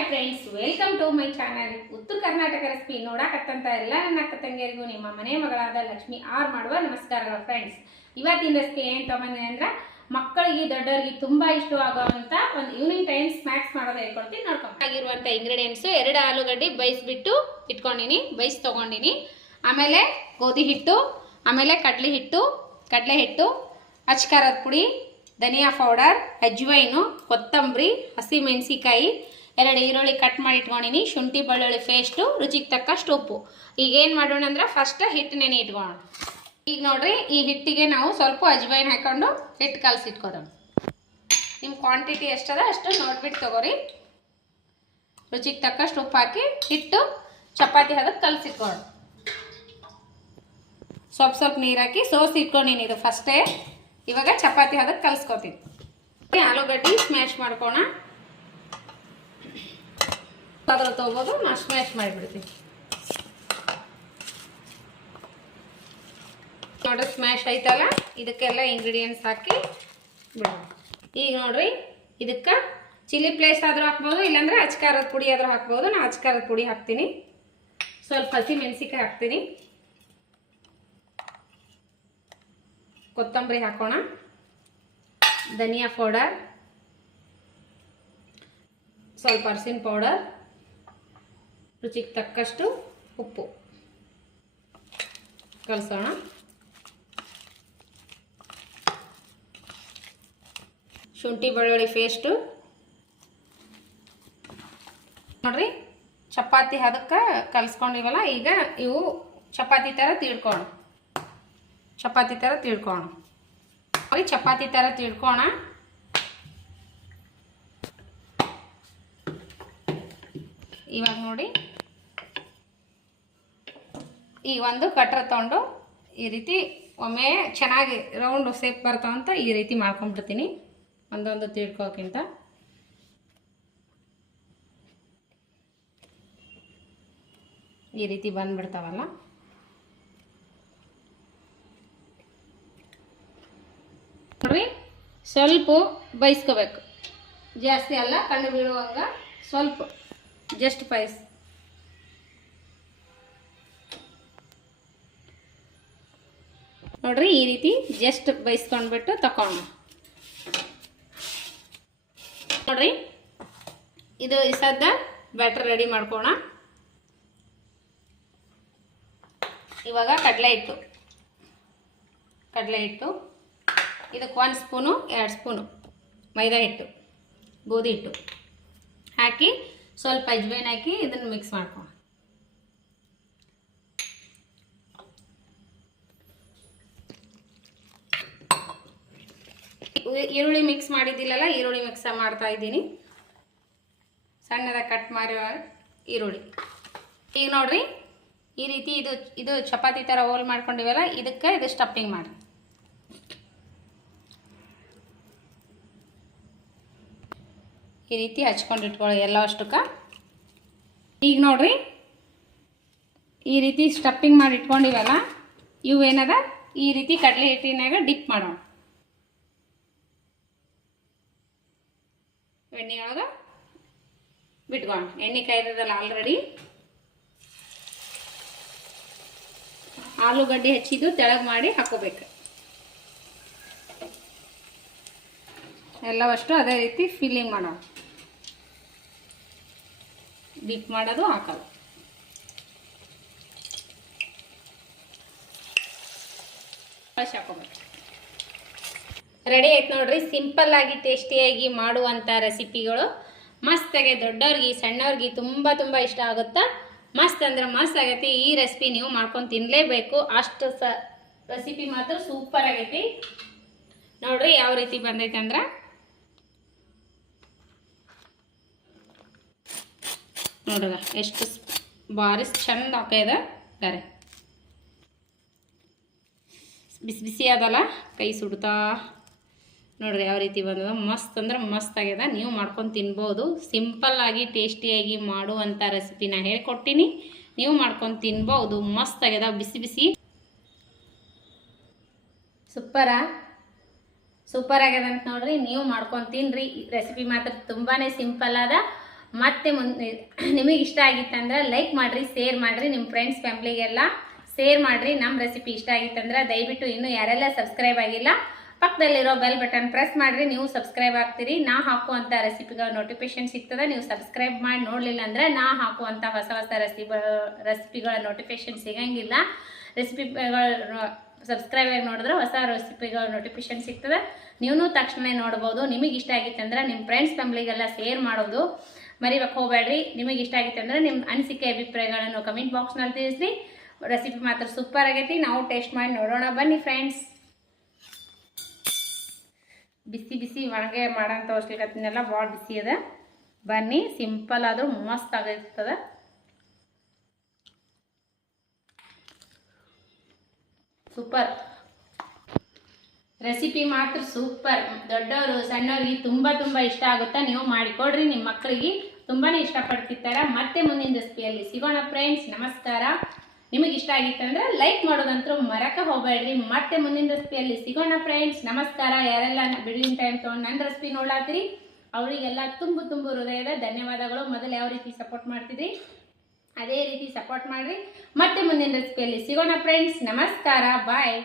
Hi friends, welcome to my channel. Uttara Karnataka recipe ನೋಡಕತ್ತಂತ ಎಲ್ಲ ನನ್ನ ಅಕ್ಕ ತಂಗಿಯರಿಗೂ ನಿಮ್ಮ ಮನೆ ಮಗಳಾದ ಲಕ್ಷ್ಮಿ ಆರ್ ಮಾಡುವ ನಮಸ್ಕಾರಗಳು ಫ್ರೆಂಡ್ಸ್. ಇವತ್ತಿನ ರೆಸಿಪಿ ಏನು ತೊಗೊಂಡೆ ಅಂದ್ರೆ ಮಕ್ಕಳಿಗೆ ದೊಡ್ಡವರಿಗೆ ತುಂಬಾ ಇಷ್ಟವಾಗುವಂತ ಒಂದು ಈವ್ನಿಂಗ್ ಟೈಮ್ ಸ್ನಾಕ್ಸ್ ಮಾಡೋದು ಹೇಳ್ಕೊಡ್ತೀನಿ. ನೋಡ್ಕೊಂಡಿರುವಂತ ಇಂಗ್ರೀಡಿಯೆಂಟ್ಸ್ 2 ಆಲೂಗಡ್ಡೆ ಬೇಯಿಸ್ಬಿಟ್ಟು ಇಟ್ಕೊಂಡಿನಿ, ಬೇಯಿಸಿ ತಗೊಂಡಿನಿ. ಆಮೇಲೆ ಗೋಧಿ ಹಿಟ್ಟು, ಆಮೇಲೆ ಕಡಲೆ ಹಿಟ್ಟು, ಅಚ್ಕಾರದ ಪುಡಿ, ಧನಿಯಾ ಪೌಡರ್, ಅಜ್ವೈನು, ಕೊತ್ತಂಬರಿ, ಹಸಿ ಮೆಣಸಿಕಾಯಿ, 2 ಈರುಳ್ಳಿ ಕಟ್ ಮಾಡಿ ಇಟ್ಕೊಂಡಿನಿ, ಶುಂಠಿ ಬೆಳ್ಳುಳ್ಳಿ ಪೇಸ್ಟು, ರುಚಿಗೆ ತಕ್ಕಷ್ಟು ಉಪ್ಪು. ಈಗ ಏನು ಮಾಡೋಣ ಅಂದ್ರೆ ಫಸ್ಟ್ ಹಿಟ್ಟು ನೆನೆ ಇಟ್ಕೊಳ್ಳೋಣ. ಈಗ ನೋಡ್ರಿ, ಈ ಹಿಟ್ಟಿಗೆ ನಾವು ಸ್ವಲ್ಪ ಅಜ್ವೈನ್ ಹಾಕೊಂಡು ಹಿಟ್ಟು ಕಲಸಿಟ್ಕೋದು. ನಿಮ್ಮ ಕ್ವಾಂಟಿಟಿ ಎಷ್ಟದ ಅಷ್ಟು ನೋಡ್ಬಿಟ್ಟು ತಗೋರಿ. ರುಚಿಗೆ ತಕ್ಕಷ್ಟು ಉಪ್ಪು ಹಾಕಿ ಹಿಟ್ಟು ಚಪಾತಿ ಹದಕ್ಕೆ ಕಲಸಿಟ್ಕೊಳ್ಳೋಣ. ಸ್ವಲ್ಪ ನೀರು ಹಾಕಿ ಸೋಸಿ ಇಟ್ಕೊಂಡಿನಿ ಇದು ಫಸ್ಟೇ. ಇವಾಗ ಚಪಾತಿ ಹದಕ್ಕೆ ಕಲಸ್ಕೊತೀನಿ. ಆಲೂಗಡ್ಡೆ ಸ್ಮ್ಯಾಶ್ ಮಾಡ್ಕೋಣ. ಅದ್ರಲ್ಲಿ ತೊಗೋಬೋದು, ನಾನು ಸ್ಮ್ಯಾಶ್ ಮಾಡಿಬಿಡ್ತೀನಿ. ನೋಡ್ರಿ ಸ್ಮ್ಯಾಶ್ ಆಯ್ತಲ್ಲ, ಇದಕ್ಕೆಲ್ಲ ಇಂಗ್ರೀಡಿಯೆಂಟ್ಸ್ ಹಾಕಿ ಬಿಡೋಣ. ಈಗ ನೋಡ್ರಿ, ಇದಕ್ಕೆ ಚಿಲ್ಲಿ ಪ್ಲೇಸ್ ಆದರೂ ಹಾಕ್ಬೋದು, ಇಲ್ಲಾಂದ್ರೆ ಅಚ್ಕಾರದ ಪುಡಿ ಆದರೂ ಹಾಕ್ಬೋದು. ನಾನು ಅಚ್ಕಾರದ ಪುಡಿ ಹಾಕ್ತೀನಿ. ಸ್ವಲ್ಪ ಹಸಿ ಮೆಣಸಿಕಾಯಿ ಹಾಕ್ತೀನಿ. ಕೊತ್ತಂಬರಿ ಹಾಕೋಣ, ಧನಿಯಾ ಪೌಡರ್, ಸ್ವಲ್ಪ ಅರಿಶಿನ ಪೌಡರ್, ರುಚಿಗೆ ತಕ್ಕಷ್ಟು ಉಪ್ಪು ಕಲಸೋಣ. ಶುಂಠಿ ಬೆಳ್ಳುಳ್ಳಿ ಪೇಸ್ಟು ನೋಡ್ರಿ, ಚಪಾತಿ ಹದಕ್ಕೆ ಕಲಸ್ಕೊಂಡಿವಲ್ಲ, ಈಗ ಇವು ಚಪಾತಿ ಥರ ತೀಡ್ಕೋಣ. ಚಪಾತಿ ಥರ ತೀಡ್ಕೋಣ. ಇವಾಗ ನೋಡಿ, ಈ ಒಂದು ಕಟ್ರ ತೊಗೊಂಡು ಈ ರೀತಿ ಒಮ್ಮೆ ಚೆನ್ನಾಗಿ ರೌಂಡ್ ಶೇಪ್ ಬರ್ತಾವಂತ ಈ ರೀತಿ ಮಾಡ್ಕೊಂಡ್ಬಿಡ್ತೀನಿ. ಒಂದೊಂದು ತೀಡ್ಕೋಕ್ಕಿಂತ ಈ ರೀತಿ ಬಂದ್ಬಿಡ್ತಾವಲ್ಲ. ನೋಡ್ರಿ, ಸ್ವಲ್ಪ ಬೇಯಿಸ್ಕೋಬೇಕು, ಜಾಸ್ತಿ ಅಲ್ಲ, ಕಣ್ಣು ಬೀಳುವಂಗ ಸ್ವಲ್ಪ ಜಸ್ಟ್ ನೋಡ್ರಿ, ಈ ರೀತಿ ಜಸ್ಟ್ ಬೇಯಿಸ್ಕೊಂಡ್ಬಿಟ್ಟು ತಕೊಂಡ. ನೋಡ್ರಿ, ಇದು ಸದ್ದ ಬ್ಯಾಟರ್ ರೆಡಿ ಮಾಡ್ಕೋಣ. ಇವಾಗ ಕಡಲೆ ಹಿಟ್ಟು ಇದಕ್ಕೆ 1 ಸ್ಪೂನು 2 ಸ್ಪೂನು ಮೈದಾ ಹಿಟ್ಟು, ಗೋಧಿ ಹಿಟ್ಟು ಹಾಕಿ ಸ್ವಲ್ಪ ಅಜ್ವೈನ್ ಹಾಕಿ ಇದನ್ನು ಮಿಕ್ಸ್ ಮಾಡ್ಕೋಣ. ಈರುಳ್ಳಿ ಮಿಕ್ಸ್ ಮಾಡಿದ್ದಿಲ್ಲಲ್ಲ, ಈರುಳ್ಳಿ ಮಿಕ್ಸ್ ಮಾಡ್ತಾ ಇದ್ದೀನಿ. ಸಣ್ಣದಾಗಿ ಕಟ್ ಮಾಡಿರೋ ಈರುಳ್ಳಿ. ಈಗ ನೋಡ್ರಿ, ಈ ರೀತಿ ಇದು ಚಪಾತಿ ಥರ ಹೋಲ್ ಮಾಡ್ಕೊಂಡಿವಲ್ಲ, ಇದಕ್ಕೆ ಇದು ಸ್ಟಫಿಂಗ್ ಮಾಡಿ. ಈ ರೀತಿ ಹಚ್ಕೊಂಡು ಇಟ್ಕೊಳ್ಳಿ ಎಲ್ಲ ಅಷ್ಟಕ್ಕೆ. ಈಗ ನೋಡ್ರಿ, ಈ ರೀತಿ ಸ್ಟಫಿಂಗ್ ಮಾಡಿ ಇಟ್ಕೊಂಡಿವಲ್ಲ, ಇವು ಏನದ ಈ ರೀತಿ ಕಡಲೆ ಹಿಟ್ಟಿನಾಗ ಡಿಪ್ ಮಾಡೋಣ. ಎಣ್ಣೆ ಒಳಗೆ ಬಿಟ್ಕೋಣ. ಎಣ್ಣೆ ಕಾಯ್ದದಲ್ಲ ಆಲ್ರೆಡಿ. ಆಲೂಗಡ್ಡೆ ಹೆಚ್ಚಿದ್ದು ತೆಳಗೆ ಮಾಡಿ ಹಾಕೋಬೇಕು. ಎಲ್ಲವಷ್ಟು ಅದೇ ರೀತಿ ಫಿಲ್ಲಿಂಗ್ ಮಾಡೋಣ. ಡಿಪ್ ಮಾಡೋದು, ಹಾಕೋದು. ಹಾಕೋಬೇಕು. ರೆಡಿ ಆಯ್ತು ನೋಡ್ರಿ, ಸಿಂಪಲ್ ಆಗಿ ಟೇಸ್ಟಿಯಾಗಿ ಮಾಡುವಂಥ ರೆಸಿಪಿಗಳು. ಮಸ್ತಾಗೆ ದೊಡ್ಡವ್ರಿಗೆ ಸಣ್ಣವ್ರಿಗೆ ತುಂಬ ಇಷ್ಟ ಆಗುತ್ತಾ. ಮಸ್ತ್ ಅಂದ್ರೆ ಮಸ್ತ್ ಆಗೈತಿ. ಈ ರೆಸಿಪಿ ನೀವು ಮಾಡ್ಕೊಂಡು ತಿನ್ನಲೇಬೇಕು. ಅಷ್ಟು ರೆಸಿಪಿ ಮಾತ್ರ ಸೂಪರ್ ಆಗೈತಿ. ನೋಡ್ರಿ ಯಾವ ರೀತಿ ಬಂದೈತೆ ಅಂದ್ರೆ, ನೋಡ್ರ ಎಷ್ಟು ಭಾರಿ ಚಂದ ಆಗ್ತದ. ಬೇರೆ ಬಿಸಿ ಅದಲ್ಲ, ಕೈ ಸುಡ್ತಾ. ನೋಡ್ರಿ ಯಾವ ರೀತಿ ಬಂದದ. ಮಸ್ತ್ ಅಂದ್ರೆ ಮಸ್ತ್ ಆಗ್ಯದ. ನೀವು ಮಾಡ್ಕೊಂಡು ತಿನ್ಬೋದು. ಸಿಂಪಲ್ ಆಗಿ ಟೇಸ್ಟಿಯಾಗಿ ಮಾಡುವಂಥ ರೆಸಿಪಿನ ಹೇಳ್ಕೊಟ್ಟಿನಿ, ನೀವು ಮಾಡ್ಕೊಂಡು ತಿನ್ಬೋದು. ಮಸ್ತ್ ಆಗ್ಯದ, ಬಿಸಿ ಸೂಪರ್ ಆಗ್ಯದ ಅಂತ ನೋಡ್ರಿ. ನೀವು ಮಾಡ್ಕೊಂಡು ತಿನ್ರಿ. ರೆಸಿಪಿ ಮಾತ್ರ ತುಂಬಾ ಸಿಂಪಲ್ ಅದ. ಮತ್ತೆ ನಿಮಗೆ ಇಷ್ಟ ಆಗಿತ್ತಂದ್ರೆ ಲೈಕ್ ಮಾಡಿರಿ, ಶೇರ್ ಮಾಡಿರಿ, ನಿಮ್ಮ ಫ್ರೆಂಡ್ಸ್ ಫ್ಯಾಮ್ಲಿಗೆಲ್ಲ ಶೇರ್ ಮಾಡಿರಿ. ನಮ್ಮ ರೆಸಿಪಿ ಇಷ್ಟ ಆಗಿತ್ತಂದ್ರೆ ದಯವಿಟ್ಟು ಇನ್ನೂ ಯಾರೆಲ್ಲ ಸಬ್ಸ್ಕ್ರೈಬ್ ಆಗಿಲ್ಲ ಪಕ್ಕದಲ್ಲಿರೋ ಬೆಲ್ ಬಟನ್ ಪ್ರೆಸ್ ಮಾಡಿರಿ, ನೀವು ಸಬ್ಸ್ಕ್ರೈಬ್ ಆಗ್ತೀರಿ. ನಾ ಹಾಕುವಂಥ ರೆಸಿಪಿಗಳ ನೋಟಿಫಿಕೇಶನ್ ಸಿಗ್ತದೆ. ನೀವು ಸಬ್ಸ್ಕ್ರೈಬ್ ಮಾಡಿ ನೋಡಲಿಲ್ಲ ಅಂದರೆ ನಾ ಹಾಕುವಂಥ ಹೊಸ ಹೊಸ ರೆಸಿಪಿಗಳ ನೋಟಿಫಿಕೇಶನ್ ಸಿಗಂಗಿಲ್ಲ. ರೆಸಿಪಿಗಳು ಸಬ್ಸ್ಕ್ರೈಬ್ ಆಗಿ ನೋಡಿದ್ರೆ ಹೊಸ ರೆಸಿಪಿಗಳ ನೋಟಿಫಿಕೇಶನ್ ಸಿಗ್ತದೆ, ನೀವು ತಕ್ಷಣ ನೋಡ್ಬೋದು. ನಿಮಗೆ ಇಷ್ಟ ಆಗಿತ್ತಂದ್ರೆ ನಿಮ್ಮ ಫ್ರೆಂಡ್ಸ್ ಫ್ಯಾಮ್ಲಿಗೆಲ್ಲ ಶೇರ್ ಮಾಡೋದು ಮರಿಬೇಕು ಹೋಗಬೇಡ್ರಿ. ನಿಮಗೆ ಇಷ್ಟ ಆಗಿತ್ತಂದ್ರೆ ನಿಮ್ಮ ಅನಿಸಿಕೆ ಅಭಿಪ್ರಾಯಗಳನ್ನು ಕಮೆಂಟ್ ಬಾಕ್ಸ್ನಲ್ಲಿ ತಿಳಿಸ್ರಿ. ರೆಸಿಪಿ ಮಾತ್ರ ಸೂಪರ್ ಆಗೈತಿ, ನಾವು ಟೇಸ್ಟ್ ಮಾಡಿ ನೋಡೋಣ ಬನ್ನಿ ಫ್ರೆಂಡ್ಸ್. ಬಿಸಿ ಬಿಸಿ ಒಣಗೆ ಮಾಡೋಂಥ ಅವಶ್ಯಕತೆನೆಲ್ಲ ಭಾಳ ಬಿಸಿ ಅದ. ಬನ್ನಿ, ಸಿಂಪಲ್ ಆದರೂ ಮಸ್ತ್ ಆಗಿರ್ತದೆ. ಸೂಪರ್ ರೆಸಿಪಿ ಮಾತ್ರ ಸೂಪರ್. ದೊಡ್ಡವರು ಸಣ್ಣವ್ರಿಗೆ ತುಂಬ ಇಷ್ಟ ಆಗುತ್ತಾ. ನೀವು ಮಾಡಿಕೊಡ್ರಿ, ನಿಮ್ಮ ಮಕ್ಕಳಿಗೆ ತುಂಬಾ ಇಷ್ಟಪಡ್ತಿರ್ತಾರೆ. ಮತ್ತೆ ಮುಂದಿನ ರೆಸಿಪಿಯಲ್ಲಿ ಸಿಗೋಣ ಫ್ರೆಂಡ್ಸ್. ನಮಸ್ಕಾರ. ನಿಮಗೆ ಇಷ್ಟ ಆಗಿತ್ತಂದ್ರೆ ಲೈಕ್ ಮಾಡೋದಂತೂ ಮರಕ ಹೋಗಬೇಡ್ರಿ. ಮತ್ತೆ ಮುಂದಿನ ರೆಸಿಪಿಯಲ್ಲಿ ಸಿಗೋಣ ಫ್ರೆಂಡ್ಸ್. ನಮಸ್ಕಾರ. ಯಾರೆಲ್ಲ ಬಿಡುವಿನ ಟೈಮ್ ತೊಗೊಂಡು ನನ್ನ ರೆಸಿಪಿ ನೋಡಾತ್ತೀರಿ ಅವರಿಗೆಲ್ಲ ತುಂಬ ಹೃದಯದ ಧನ್ಯವಾದಗಳು. ಮೊದಲು ಯಾವ ರೀತಿ ಸಪೋರ್ಟ್ ಮಾಡ್ತಿದ್ರಿ ಅದೇ ರೀತಿ ಸಪೋರ್ಟ್ ಮಾಡಿರಿ. ಮತ್ತೆ ಮುಂದಿನ ರೆಸಿಪಿಯಲ್ಲಿ ಸಿಗೋಣ ಫ್ರೆಂಡ್ಸ್. ನಮಸ್ಕಾರ. ಬಾಯ್.